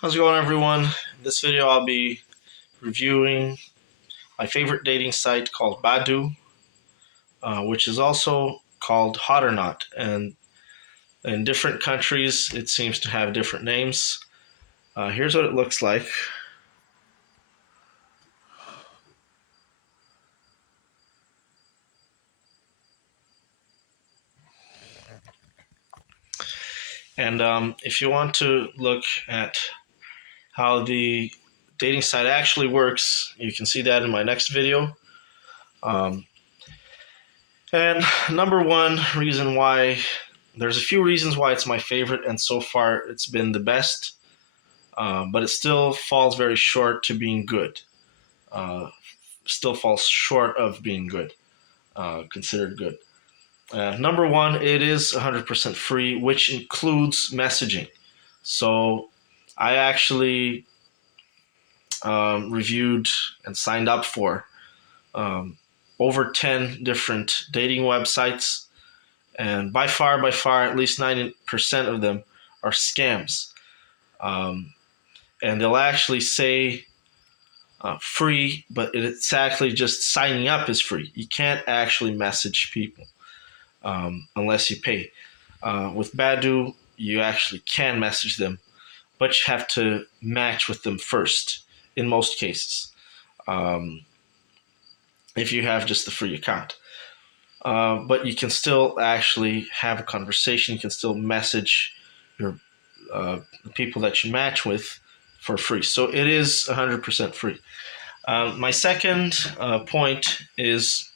How's it going, everyone? In this video, I'll be reviewing my favorite dating site called Badoo, which is also called Hot or Not. And in different countries, it seems to have different names. Here's what it looks like. And if you want to look at how the dating site actually works, you can see that in my next video. And number one reason why, there's a few reasons why it's my favorite, and so far it's been the best, but it still falls very short to being good. Still falls short of being good, considered good. Number one, it is 100% free, which includes messaging. So I actually reviewed and signed up for over 10 different dating websites, and by far, at least 90% of them are scams. And they'll actually say free, but it's actually just signing up is free. You can't actually message people unless you pay. With Badoo, you actually can message them, but you have to match with them first in most cases, if you have just the free account. But you can still actually have a conversation. You can still message your the people that you match with for free. So it is 100% free. My second point is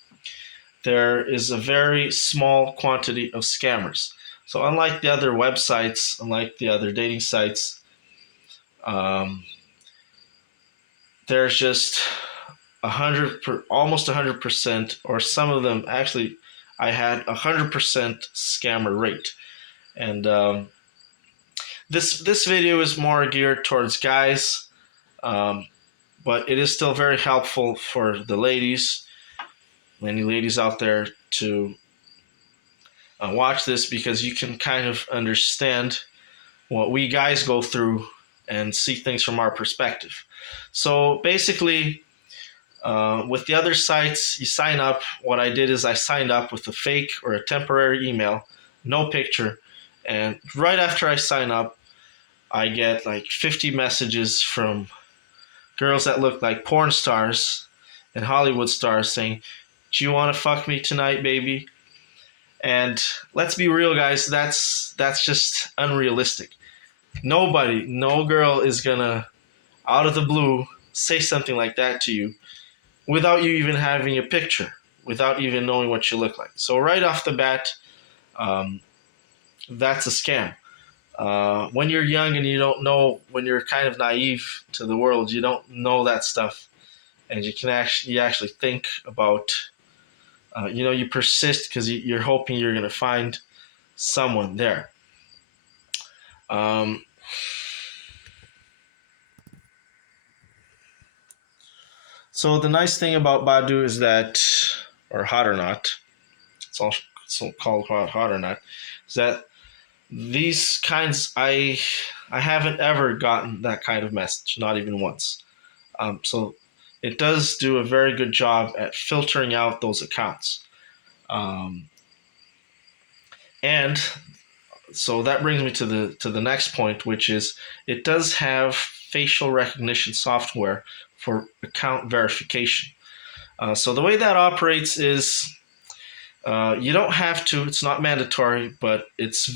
there is a very small quantity of scammers. So unlike the other websites, unlike the other dating sites, there's just almost 100%, or some of them actually, I had 100% scammer rate. And this video is more geared towards guys, but it is still very helpful for the ladies, any ladies out there, to watch this, because you can kind of understand what we guys go through and see things from our perspective. So basically, with the other sites, you sign up. What I did is I signed up with a fake or a temporary email, no picture, and right after I sign up, I get like 50 messages from girls that look like porn stars and Hollywood stars saying, "Do you want to fuck me tonight, baby?" And let's be real, guys, that's just unrealistic. Nobody, no girl is gonna, out of the blue, say something like that to you without you even having a picture, without even knowing what you look like. So right off the bat, that's a scam. When you're young and you don't know, when you're kind of naive to the world, you don't know that stuff, and you actually think about, you persist because you're hoping you're going to find someone there. So the nice thing about Badoo is that, or Hot or Not, it's also called Hot or Not, is that these kinds, I haven't ever gotten that kind of message, not even once. So it does do a very good job at filtering out those accounts. And so that brings me to the next point, which is it does have facial recognition software for account verification. So the way that operates is, you don't have to. It's not mandatory, but it's a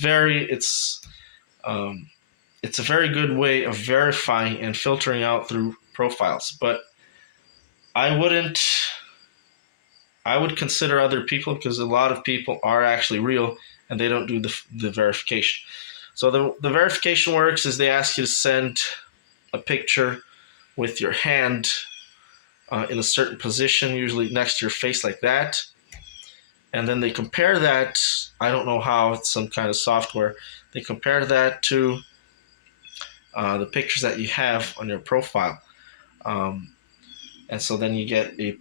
very good way of verifying and filtering out through profiles. But I would consider other people, because a lot of people are actually real and they don't do the verification. So the verification works is they ask you to send a picture with your hand in a certain position, usually next to your face like that. And then they compare that, I don't know how, it's some kind of software. They compare that to the pictures that you have on your profile. And so then you get a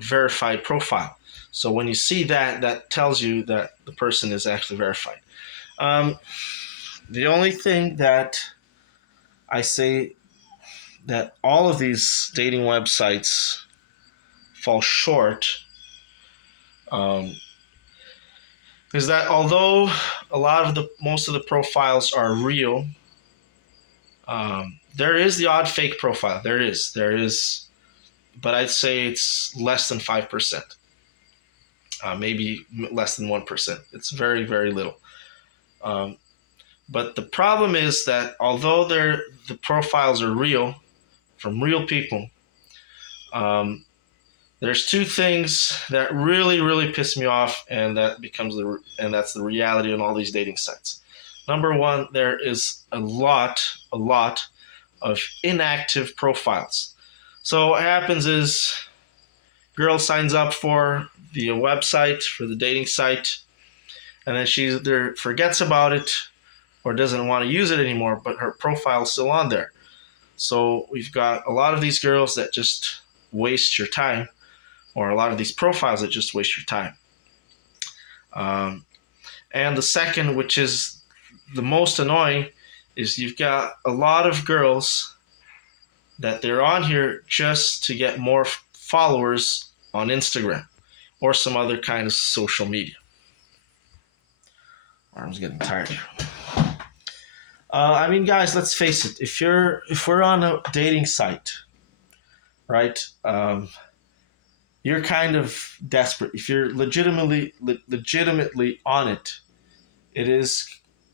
verified profile. So when you see that, that tells you that the person is actually verified. The only thing that I say that all of these dating websites fall short um, is that although a lot of the most of the profiles are real, there is the odd fake profile. There is, but I'd say it's less than 5%, maybe less than 1%. It's very, very little. Um, but the problem is that although the profiles are real from real people, um, there's two things that really, really piss me off, and that's the reality on all these dating sites. Number one, there is a lot of inactive profiles. So what happens is, girl signs up for the website, for the dating site, and then she either forgets about it or doesn't want to use it anymore, but her profile is still on there. So we've got a lot of these girls that just waste your time, or a lot of these profiles that just waste your time. Um, and the second, which is the most annoying, is you've got a lot of girls that they're on here just to get more followers on Instagram or some other kind of social media. Arm's getting tired. I mean, guys, let's face it. If we're on a dating site, right? You're kind of desperate. If you're legitimately on it, it is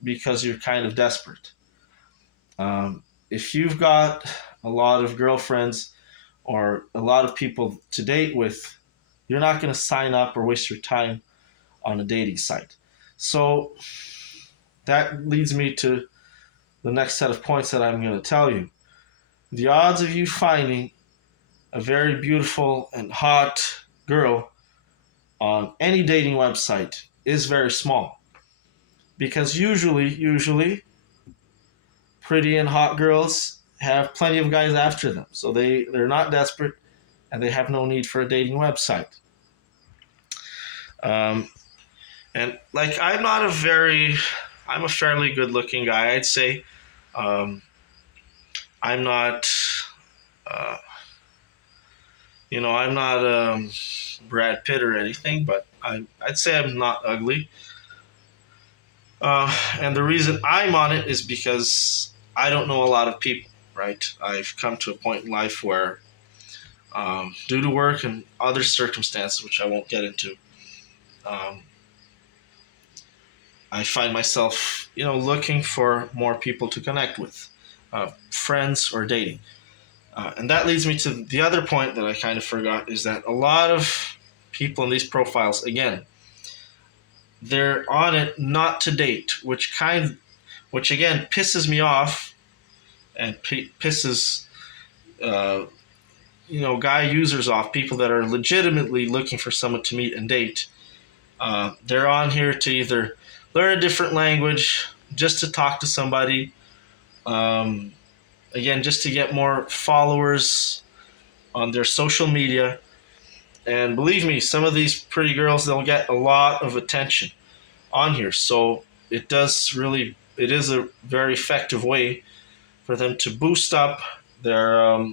because you're kind of desperate. If you've got a lot of girlfriends or a lot of people to date with, you're not going to sign up or waste your time on a dating site. So that leads me to the next set of points that I'm going to tell you. The odds of you finding a very beautiful and hot girl on any dating website is very small. Because usually, pretty and hot girls have plenty of guys after them. So they're not desperate and they have no need for a dating website. And like, I'm a fairly good looking guy, I'd say. I'm not, uh, I'm not Brad Pitt or anything, but I'd say I'm not ugly. And the reason I'm on it is because I don't know a lot of people, right? I've come to a point in life where, due to work and other circumstances, which I won't get into, I find myself, looking for more people to connect with, friends or dating. And that leads me to the other point that I kind of forgot, is that a lot of people in these profiles, again, they're on it not to date, which again pisses me off and pisses guy users off, people that are legitimately looking for someone to meet and date. They're on here to either learn a different language, just to talk to somebody, again, just to get more followers on their social media. And believe me, some of these pretty girls, they'll get a lot of attention on here. So it is a very effective way for them to boost up their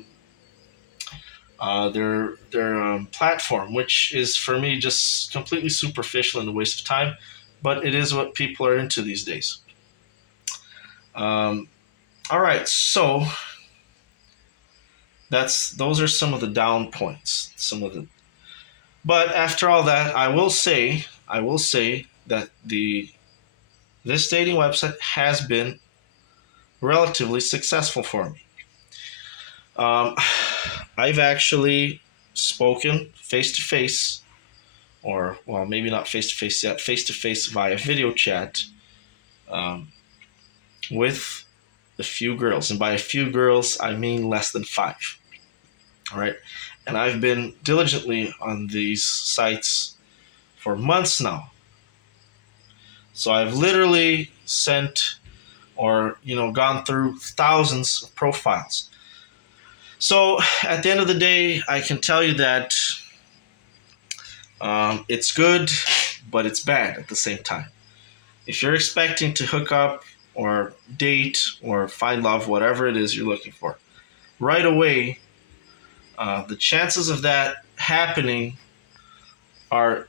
platform, which is for me just completely superficial and a waste of time. But it is what people are into these days. All right, so those are some of the down points. But after all that, I will say that this dating website has been relatively successful for me. I've actually spoken face to face, or well, maybe not face to face yet, face to face via video chat, with a few girls, and by a few girls I mean less than 5. All right, and I've been diligently on these sites for months now. So I've literally sent or gone through thousands of profiles. So at the end of the day, I can tell you that it's good, but it's bad at the same time. If you're expecting to hook up or date or find love, whatever it is you're looking for, right away, the chances of that happening are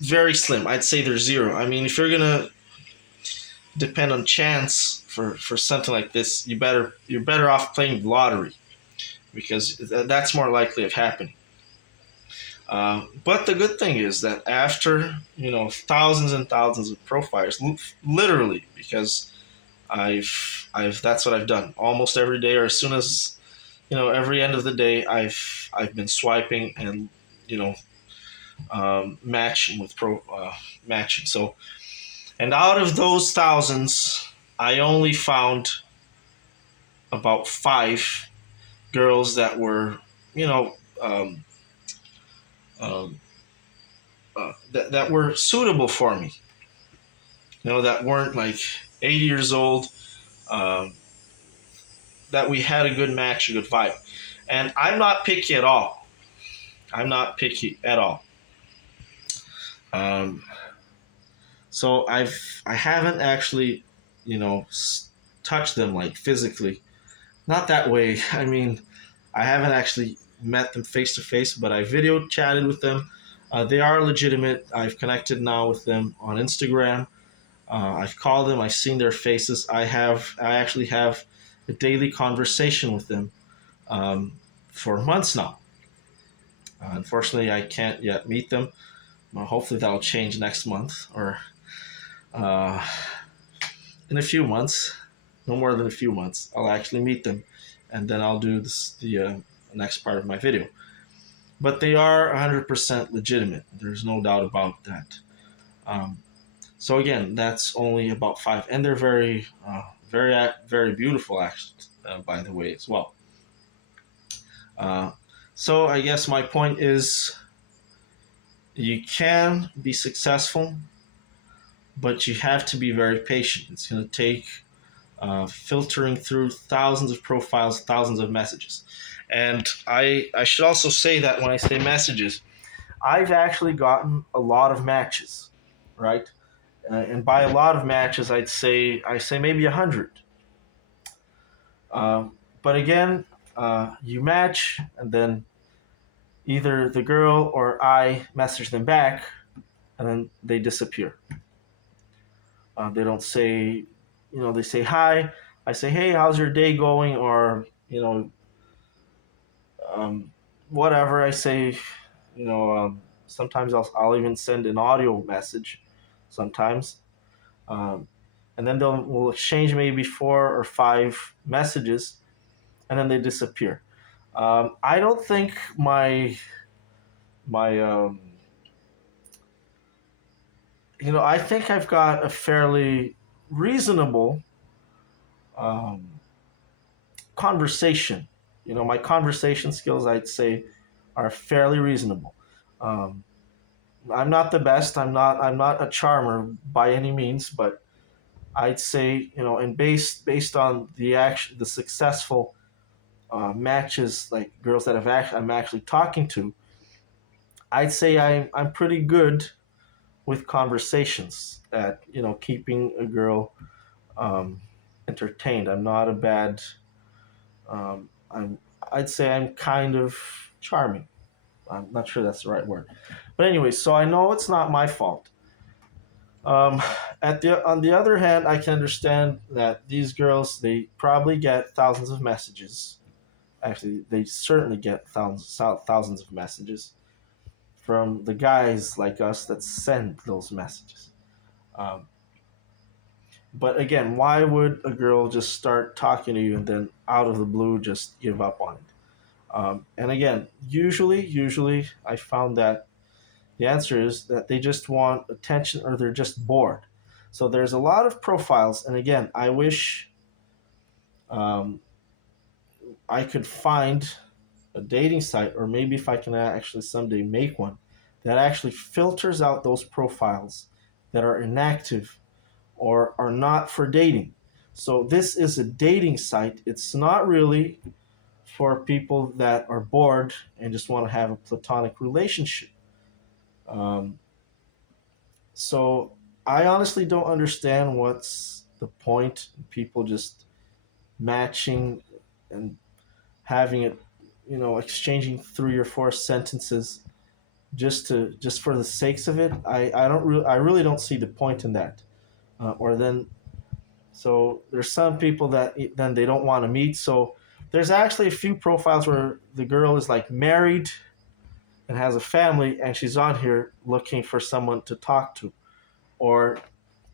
very slim. I'd say they're zero. I mean, if you're gonna depend on chance for something like this, you're better off playing the lottery because that's more likely of happening. But the good thing is that after thousands and thousands of profiles, literally, because I've that's what I've done almost every day, or as soon as every end of the day, I've been swiping and you know matching with matching. So, and out of those thousands, I only found about five girls that were you know um, um, that were suitable for me. That weren't like 80 years old. Um, that we had a good match, a good vibe. And I'm not picky at all. I'm not picky at all. Um, so I haven't actually, you know, touched them like physically. Not that way. I mean, I haven't actually met them face to face, but I video chatted with them. They are legitimate. I've connected now with them on Instagram. I've called them. I've seen their faces. I actually have a daily conversation with them for months now. Unfortunately, I can't yet meet them. Hopefully, that'll change next month or uh, in a few months. No more than a few months. I'll actually meet them, and then I'll do the next part of my video. But they are 100% legitimate. There's no doubt about that. Um, so again, that's only about five, and they're very beautiful, actually, by the way, as well. Uh, so I guess my point is, you can be successful, but you have to be very patient. It's going to take filtering through thousands of profiles, thousands of messages. And I should also say that when I say messages, I've actually gotten a lot of matches, right? And by a lot of matches, I say maybe 100. But again, you match, and then either the girl or I message them back, and then they disappear. They don't say, they say hi. I say, hey, how's your day going? Or, um, whatever. I say, sometimes I'll even send an audio message sometimes. Um, and then we'll exchange maybe 4 or 5 messages, and then they disappear. I don't think my I think I've got a fairly reasonable um, conversation. My conversation skills, I'd say, are fairly reasonable. Um, I'm not the best. I'm not a charmer by any means, but I'd say and based on the successful matches, like girls that I'm actually talking to, I'd say I'm pretty good with conversations at keeping a girl um, entertained. I'm not a bad. I'm. I'd say I'm kind of charming. I'm not sure that's the right word, but anyway. So I know it's not my fault. Um, on the other hand, I can understand that these girls, they probably get thousands of messages. Actually, they certainly get thousands of messages from the guys like us that send those messages. Um, but again, why would a girl just start talking to you and then out of the blue just give up on it? And again, usually I found that the answer is that they just want attention or they're just bored. So there's a lot of profiles, and again, I wish um, I could find a dating site, or maybe if I can actually someday make one that actually filters out those profiles that are inactive or are not for dating. So this is a dating site. It's not really for people that are bored and just want to have a platonic relationship. Um, so I honestly don't understand the point. People just matching and having it, exchanging 3 or 4 sentences just for the sakes of it. I really don't see the point in that. Or then so there's some people that then they don't want to meet. So there's actually a few profiles where the girl is like married and has a family, and she's on here looking for someone to talk to, or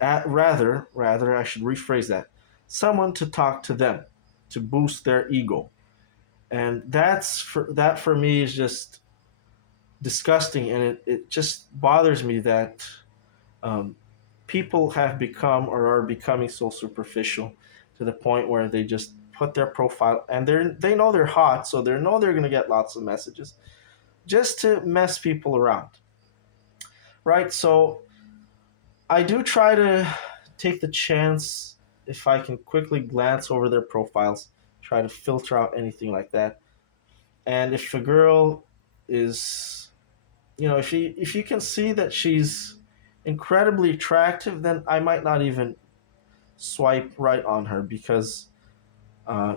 rather I should rephrase that, someone to talk to them, to boost their ego. And that for me is just disgusting, and it just bothers me that um, people have become or are becoming so superficial to the point where they just put their profile, and they know they're hot, so they know they're going to get lots of messages just to mess people around, right? So I do try to take the chance, if I can quickly glance over their profiles, try to filter out anything like that. And if a girl is, if you can see that she's incredibly attractive, then I might not even swipe right on her, because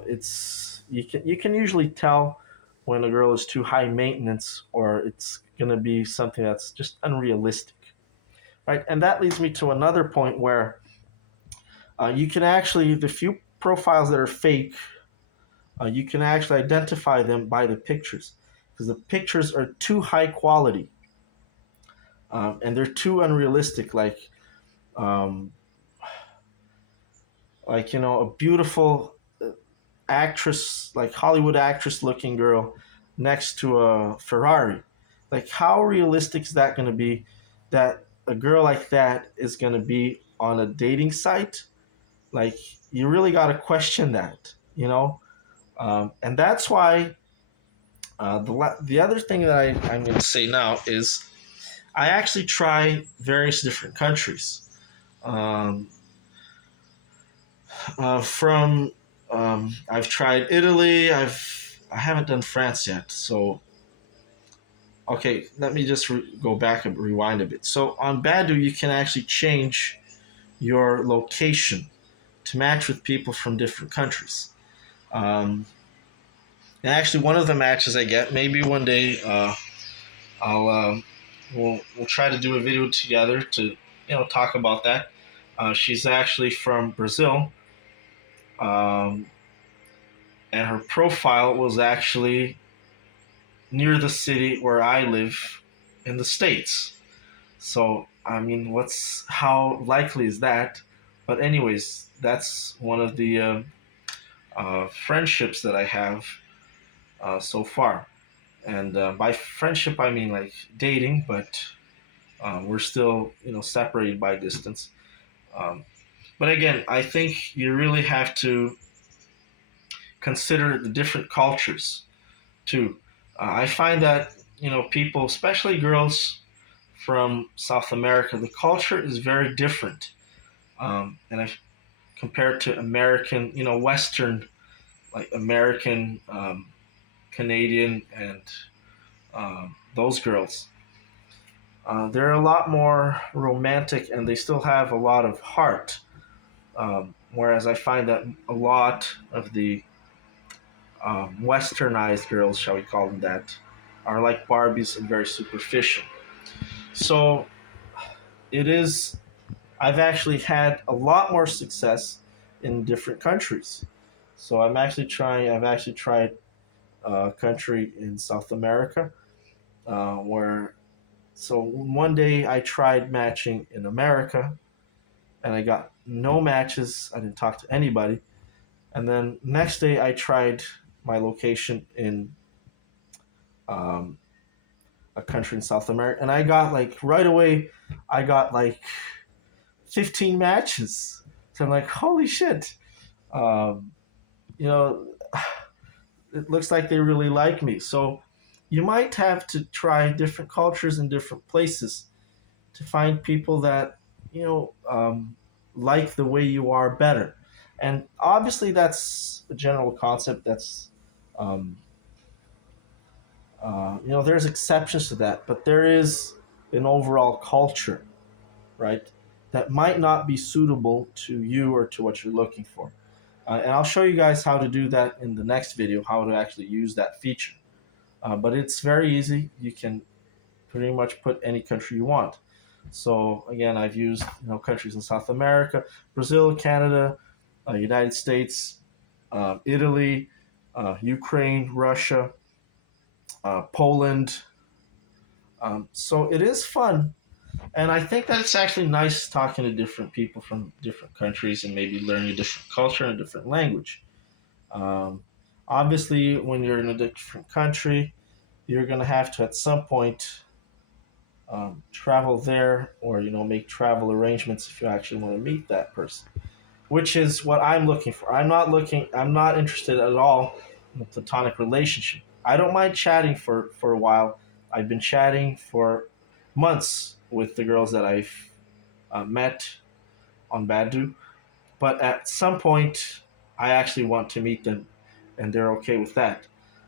it's you can usually tell when a girl is too high maintenance, or it's gonna be something that's just unrealistic, right? And that leads me to another point where you can actually, the few profiles that are fake, you can actually identify them by the pictures, because the pictures are too high quality, and they're too unrealistic. Um, a beautiful actress, like Hollywood actress looking girl next to a Ferrari. Like, how realistic is that going to be, that a girl like that is going to be on a dating site? Like, you really got to question that. And that's why the other thing that I'm going to say now is I actually try various different countries. Um, from I've tried Italy. I haven't done France yet. So okay, let me just go back and rewind a bit. So on Badoo, you can actually change your location to match with people from different countries. Um, and actually, one of the matches I get, maybe one day, I'll we'll try to do a video together to talk about that. She's actually from Brazil, um, and her profile was actually near the city where I live in the States. So, I mean, how likely is that? But, anyways, that's one of the friendships that I have so far. And by friendship, I mean like dating, but we're still, separated by distance. Um, but again, I think you really have to consider the different cultures too. I find that people, especially girls from South America, the culture is very different, and I compared to American, Western, like American, Canadian, and those girls. They're a lot more romantic, and they still have a lot of heart. Whereas I find that a lot of the westernized girls, shall we call them that, are like Barbies and very superficial. So it is. I've actually had a lot more success in different countries. So I'm actually trying. I've actually tried a country in South America, where. So one day I tried matching in America, and I got no matches. I didn't talk to anybody. And then next day I tried my location in um, a country in South America, and I got like right away, I got like 15 matches. So I'm like, holy shit, um, you know, it looks like they really like me. So you might have to try different cultures in different places to find people that you know like the way you are better. And obviously, that's a general concept. That's um, there's exceptions to that, but there is an overall culture, right? that might not be suitable to you or to what you're looking for. And I'll show you guys how to do that in the next video, how to actually use that feature. But it's very easy. You can pretty much put any country you want. So again, I've used countries in South America, Brazil, Canada, United States, Italy, Ukraine, Russia, Poland. So it is fun, and I think that it's actually nice talking to different people from different countries and maybe learning a different culture and a different language. Um, Obviously, when you're in a different country, you're going to have to at some point travel there, or make travel arrangements if you actually want to meet that person, which is what I'm looking for. I'm not interested at all in a platonic relationship. I don't mind chatting for a while. I've been chatting for months with the girls that I've met on Badoo, but at some point I actually want to meet them, and they're okay with that.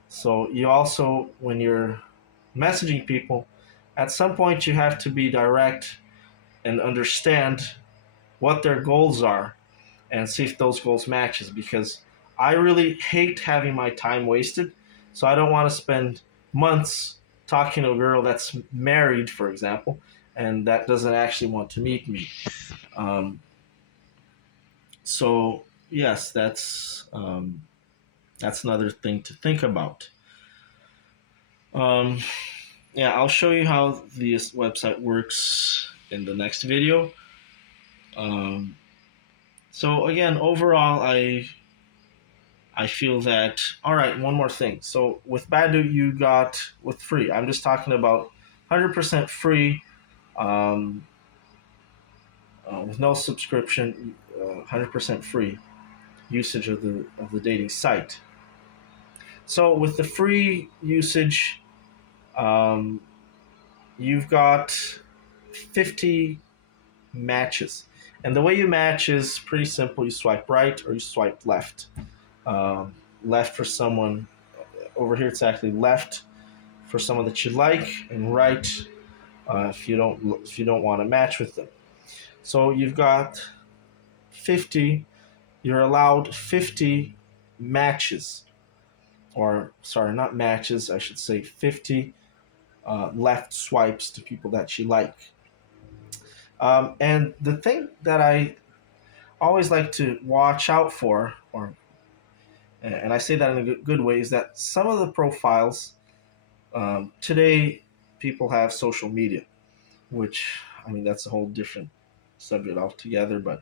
So you also, when you're messaging people, at some point you have to be direct and understand what their goals are and see if those goals matches, because I really hate having my time wasted. So I don't want to spend months talking to a girl that's married, for example, and that doesn't actually want to meet me. Um, so yes, that's another thing to think about. Um, yeah, I'll show you how this website works in the next video. Um, so again, overall, I feel that, all right, one more thing. So with Badoo, you got with free. I'm just talking about 100% free, um, with no subscription, 100% free usage of the dating site. So with the free usage, um, you've got 50 matches, and the way you match is pretty simple. You swipe right or you swipe left. Um, Left for someone. Over here, it's actually left for someone that you like, and right if you don't want to match with them. So you've got 50. You're allowed 50 matches, or sorry, not matches. I should say 50 left swipes to people that you like. And the thing that I always like to watch out for, or and I say that in a good way, is that some of the profiles today people have social media, which I mean that's a whole different subject altogether. But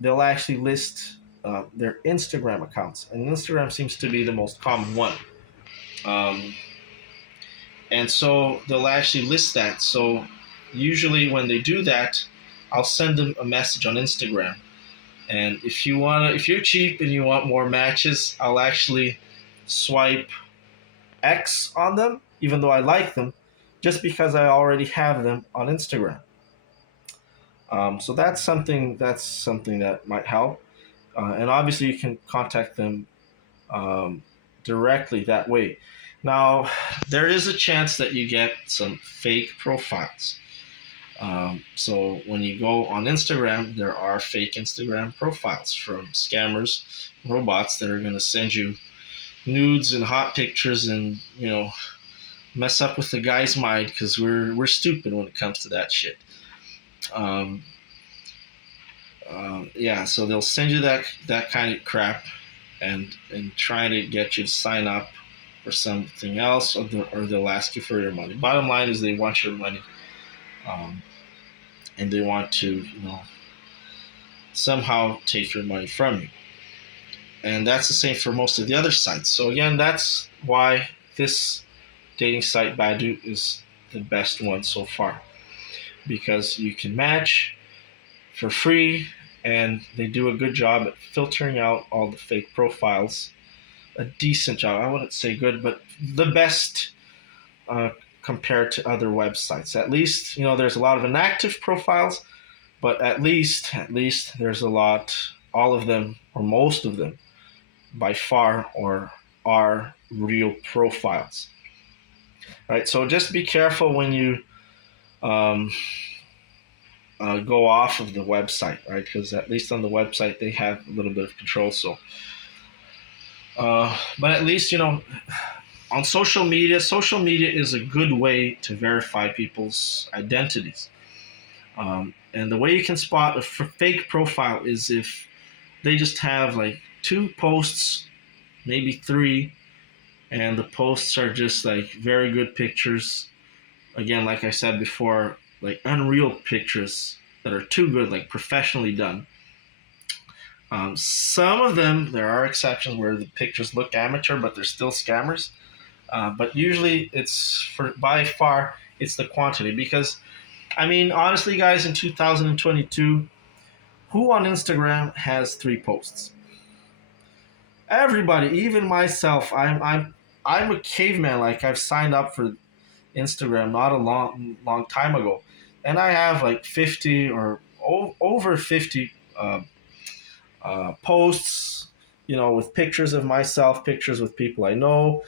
they'll actually list their Instagram accounts, and Instagram seems to be the most common one. Um, and so they'll actually list that. So usually when they do that, I'll send them a message on Instagram. And if you're cheap and you want more matches, I'll actually swipe X on them, even though I like them, just because I already have them on Instagram. So that's something that might help, and obviously you can contact them um, directly that way. Now, there is a chance that you get some fake profiles. So when you go on Instagram, there are fake Instagram profiles from scammers, robots that are going to send you nudes and hot pictures, and mess up with the guy's mind, because we're stupid when it comes to that shit. Um, yeah, so they'll send you that kind of crap, and try to get you to sign up for something else, or they'll ask you for your money. Bottom line is they want your money, um, and they want to somehow take your money from you. And that's the same for most of the other sites. So again, that's why this dating site Badoo is the best one so far, because you can match for free, and they do a good job at filtering out all the fake profiles. A decent job. I wouldn't say good, but the best uh, compared to other websites. At least there's a lot of inactive profiles, but at least there's a lot. All of them, or most of them, by far, or are real profiles. Right. So just be careful when you um, go off of the website, right? Because at least on the website they have a little bit of control. So, but at least on social media is a good way to verify people's identities. And the way you can spot a fake profile is if they just have like two posts, maybe three, and the posts are just like very good pictures. Again, like I said before, like unreal pictures that are too good, like professionally done. Some of them, there are exceptions where the pictures look amateur, but they're still scammers. But usually, it's for by far it's the quantity because I mean, honestly, guys, in 2022, who on Instagram has three posts? Everybody, even myself. I'm a caveman. Like I've signed up for Instagram not a long time ago, and I have like 50 or over 50 posts. With pictures of myself, pictures with people I know,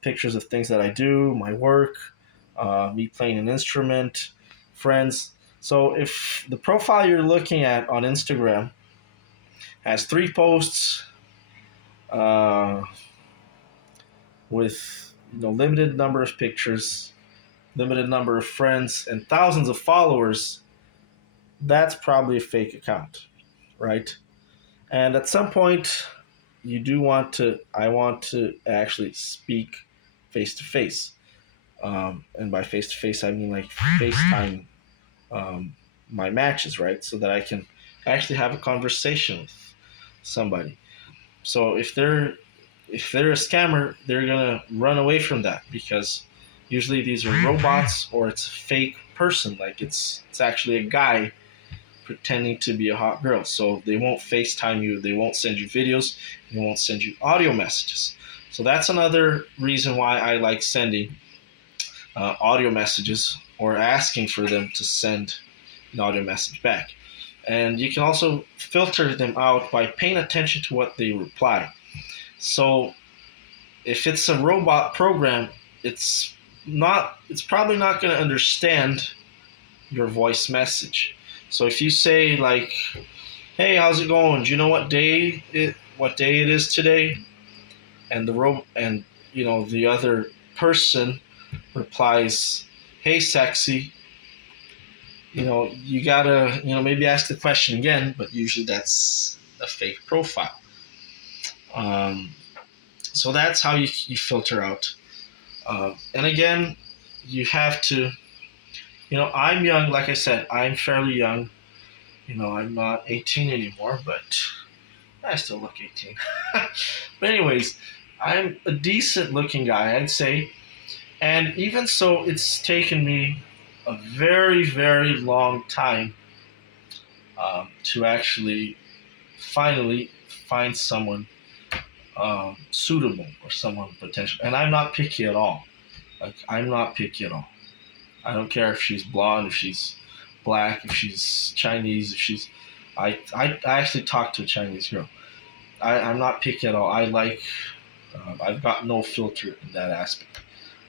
pictures of things that I do, my work, me playing an instrument, friends. So if the profile you're looking at on Instagram has three posts uh, with limited number of pictures, limited number of friends, and thousands of followers, that's probably a fake account, right? And at some point, I want to actually speak face to face. And by face to face, I mean like FaceTime um, my matches, right? So that I can actually have a conversation with somebody. So if they're a scammer, they're gonna run away from that because usually these are robots or it's a fake person. Like it's actually a guy pretending to be a hot girl. So they won't FaceTime you, they won't send you videos, they won't send you audio messages. So that's another reason why I like sending audio messages or asking for them to send an audio message back. And you can also filter them out by paying attention to what they reply. So if it's a robot program, it's probably not going to understand your voice message. So if you say like, "Hey, how's it going? Do you know what day it is today?" and the other person replies, "Hey, sexy." You gotta maybe ask the question again, but usually that's a fake profile. Um, so that's how you filter out. And again, you have to. I'm young. Like I said, I'm fairly young. I'm not 18 anymore, but I still look 18. But anyways, I'm a decent looking guy, I'd say. And even so, it's taken me a very, very long time to actually finally find someone suitable or someone potential. And I'm not picky at all. Like, I'm not picky at all. I don't care if she's blonde, if she's black, if she's Chinese, if she's. I actually talked to a Chinese girl. I'm not picky at all. I've got no filter in that aspect.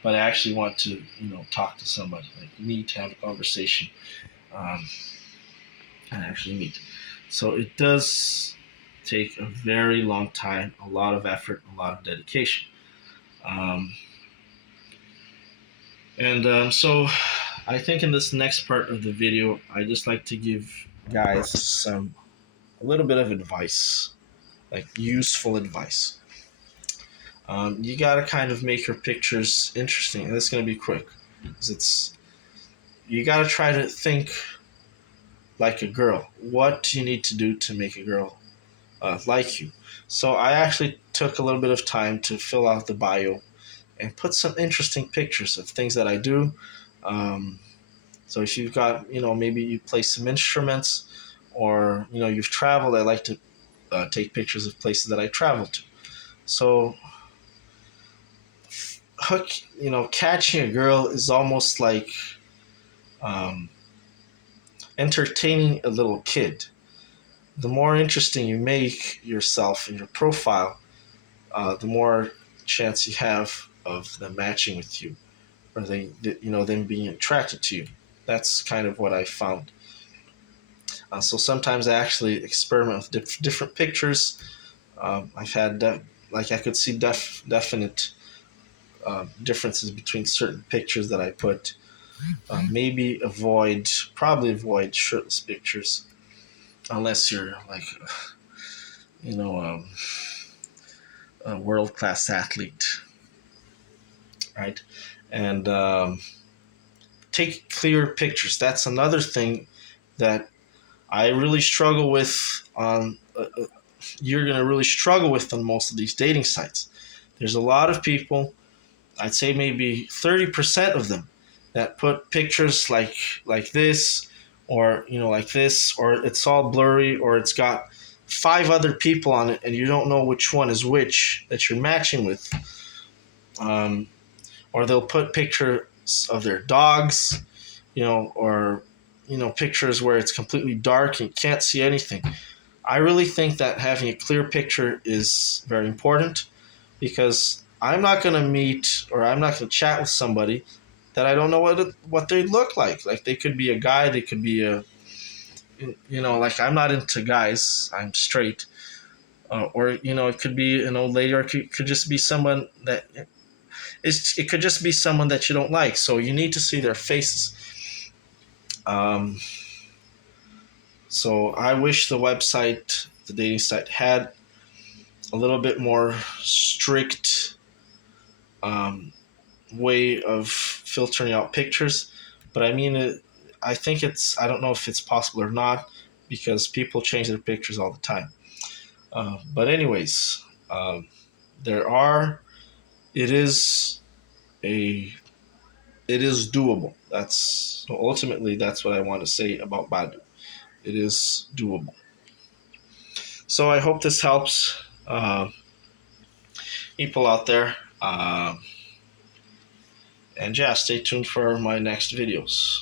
But I actually want to, talk to somebody. Like, need to have a conversation um, and actually meet. So it does take a very long time, a lot of effort, a lot of dedication. Um, and I think in this next part of the video, I just like to give guys a little bit of advice, like useful advice. You gotta kind of make your pictures interesting, and it's gonna be quick, because you gotta try to think like a girl. What do you need to do to make a girl like you? So I actually took a little bit of time to fill out the bio and put some interesting pictures of things that I do. Um, so if you've got, maybe you play some instruments, or you've traveled, I like to take pictures of places that I travel to. So hook, catching a girl is almost like um, entertaining a little kid. The more interesting you make yourself in your profile, the more chance you have of them matching with you, or them being attracted to you. That's kind of what I found. So sometimes I actually experiment with different pictures. I've had like I could see definite differences between certain pictures that I put. Probably avoid shirtless pictures unless you're like, you know, a world class athlete, right? And take clear pictures. That's another thing that I really struggle with on. You're gonna really struggle with on most of these dating sites. There's a lot of people. I'd say maybe 30% of them that put pictures like this, or like this, or it's all blurry, or it's got 5 other people on it, and you don't know which one is which that you're matching with. Um, or they'll put pictures of their dogs, or pictures where it's completely dark and you can't see anything. I really think that having a clear picture is very important, because I'm not going to meet, or I'm not going to chat with somebody that I don't know what they look like. Like, they could be a guy, they could be like, I'm not into guys, I'm straight. Or it could be an old lady, or it could just be someone that it could just be someone that you don't like. So you need to see their faces. Um, so I wish the dating site, had a little bit more strict um, way of filtering out pictures. But I mean, I don't know if it's possible or not, because people change their pictures all the time. But anyways, um, there are, it is a, it is doable. That's what I want to say about Badoo. It is doable. So I hope this helps people out there. And yeah, stay tuned for my next videos.